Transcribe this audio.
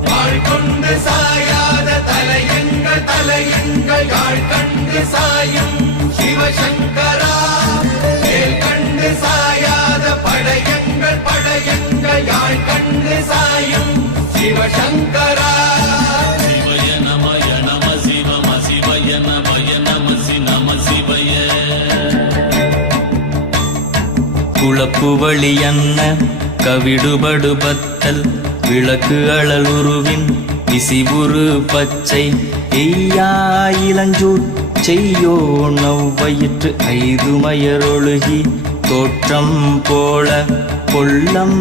சிவய கொண்டு சாயாத தலையங்கள் யாழ் கண்டு சாயும் சிவசங்கரா கண்டு சாயாத படையங்கள் யாழ் கண்டு சாயும் சிவசங்கரா சிவய நமய நம சிவம சிவய நமய நமசி நம சிவய குளப்புவழி அன்ன கவிடுபடுபத்தல் விளக்கு அழல் உருவின் விசிவுரு பச்சை எய்யா இளஞ்சூர் செய்யோ நவ்வயிற்று ஐதுமயரொழுகி தோற்றம் போல கொள்ளம்